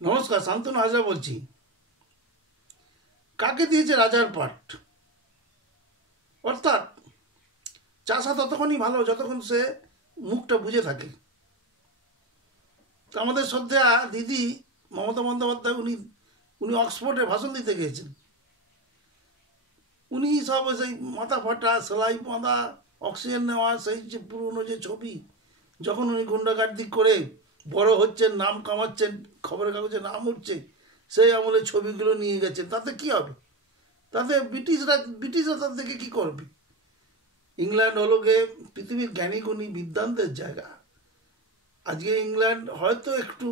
নমস্কার, শান্তনু হাজরা বলছি। কাকে দিয়েছে রাজার পাট? অর্থাৎ চাষা ততক্ষণই ভালো যতক্ষণ সে মুখটা বুঝে থাকে। আমাদের শ্রদ্ধা দিদি মমতা বন্দ্যোপাধ্যায় উনি উনি অক্সফোর্ডে ভাষণ দিতে গিয়েছেন। উনি সব সেই মাথা ফাটা, সেলাই বাঁধা, অক্সিজেন নেওয়া, সেই যে পুরনো যে ছবি, যখন উনি গুন্ডাগার্দি করে বড় হচ্ছেন, নাম কামাচ্ছেন, খবরের কাগজে নাম উঠছে, সেই আমলে ছবিগুলো নিয়ে গেছেন। তাতে কি হবে? তাতে ব্রিটিশরা তার থেকে কী করবে? ইংল্যান্ড হলো গিয়ে পৃথিবীর জ্ঞানীগুণী বিদ্বানদের জায়গা। আজকে ইংল্যান্ড হয়তো একটু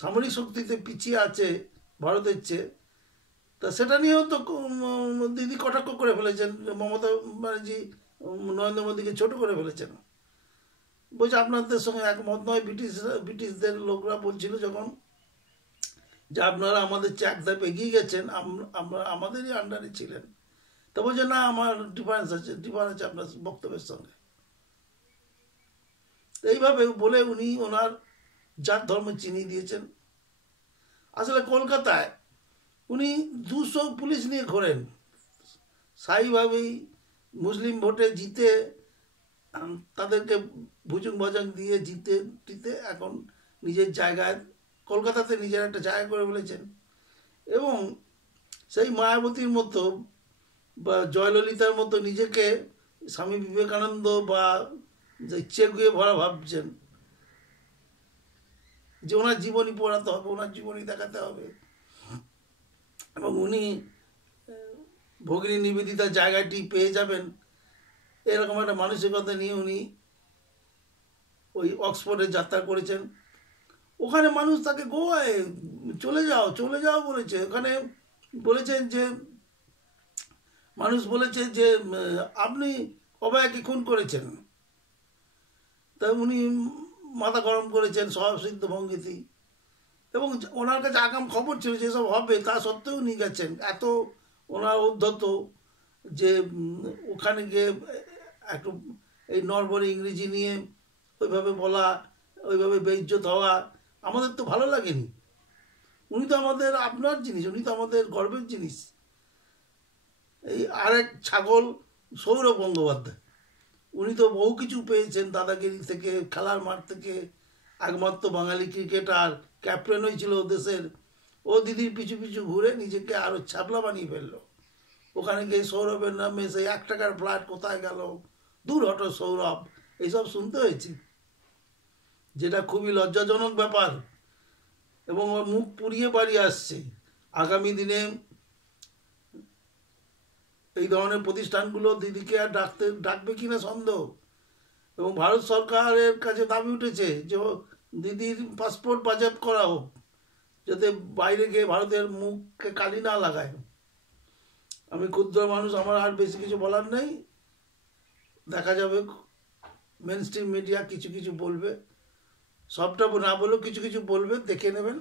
সামরিক শক্তিতে পিছিয়ে আছে ভারতের চেয়ে, তা সেটা নিয়েও তো দিদি কটাক্ষ করে ফেলেছেন। মমতা ব্যানার্জি নরেন্দ্র মোদীকে ছোট করে ফেলেছেন। বলছে আপনাদের সঙ্গে একমত নয়। ব্রিটিশদের লোকরা বলছিল যখন যে আপনারা আমাদের চেয়ে এক ধাপ এগিয়ে গেছেন, আমরা আমাদেরই আন্ডারে ছিলেন। তা বলছে না, আমার ডিফারেন্স আছে আপনার বক্তব্যের সঙ্গে। এইভাবে বলে উনি ওনার জাত ধর্ম চিনিয়ে দিয়েছেন। আসলে কলকাতায় উনি 200 পুলিশ নিয়ে ঘোরেন। স্থায়ীভাবেই মুসলিম ভোটে জিতে তাদেরকে ভুজুং ভজাং দিয়ে জিতে এখন নিজের জায়গায় কলকাতাতে নিজের একটা জায়গা করে ফেলেছেন। এবং সেই মায়াবতীর মতো বা জয়ললিতার মতো নিজেকে স্বামী বিবেকানন্দ বা চেগুয়ে ভরা ভাবছেন যে ওনার জীবনী পড়াতে হবে, ওনার জীবনী দেখাতে হবে। এবং উনি ভগিনী নিবেদিতার জায়গাটি পেয়ে যাবেন, এরকম একটা মানসিকতা নিয়ে উনি ওই অক্সফোর্ডে যাত্রা করেছেন। ওখানে মানুষ তাকে গোয়ায় চলে যাও বলেছে। ওখানে বলেছেন যে মানুষ বলেছে যে আপনি অভয়াকে খুন করেছেন। তা উনি মাথা গরম করেছেন স্বভাবসিদ্ধ ভঙ্গিতেই। এবং ওনার কাছে আগাম খবর ছিল যেসব হবে, তা সত্ত্বেও নিয়ে গেছেন। এত ওনার উদ্ধত যে ওখানে গিয়ে একটু এই নড়বড়ে ইংরেজি নিয়ে ওইভাবে বলা, ওইভাবে বেইজ্জত হওয়া আমাদের তো ভালো লাগেনি। উনি তো আমাদের আপনার জিনিস, উনি তো আমাদের গর্বের জিনিস। এই আরেক ছাগল সৌরভ গঙ্গোপাধ্যায়, উনি তো বহু কিছু পেয়েছেন দাদাগিরি থেকে, খেলার মাঠ থেকে। একমাত্র বাঙালি ক্রিকেটার, ক্যাপ্টেন হয়েছিল দেশের। ও দিদির পিছু পিছু ঘুরে নিজেকে আরও ছাপলা বানিয়ে ফেললো। ওখানে গিয়ে সৌরভের নামে সেই 1 টাকার ফ্ল্যাট কোথায় গেল, দূর হটো সৌরভ, এইসব শুনতে হয়েছে, যেটা খুবই লজ্জাজনক ব্যাপার। এবং ওর মুখ পুড়িয়ে বাড়ি আসছে। আগামী দিনে এই ধরনের প্রতিষ্ঠানগুলো দিদিকে আর ডাকবে কিনা সন্দেহ। এবং ভারত সরকারের কাছে দাবি উঠেছে যে দিদির পাসপোর্ট বাজেয়াপ্ত করা হোক, যাতে বাইরে গিয়ে ভারতের মুখকে কালি না লাগায়। আমি ক্ষুদ্র মানুষ, আমার আর বেশি কিছু বলার নেই। দেখা যাবে মেন স্ট্রিম মিডিয়া কিছু কিছু বলবে, সবটা না বলেও কিছু কিছু বলবে, দেখে নেবেন।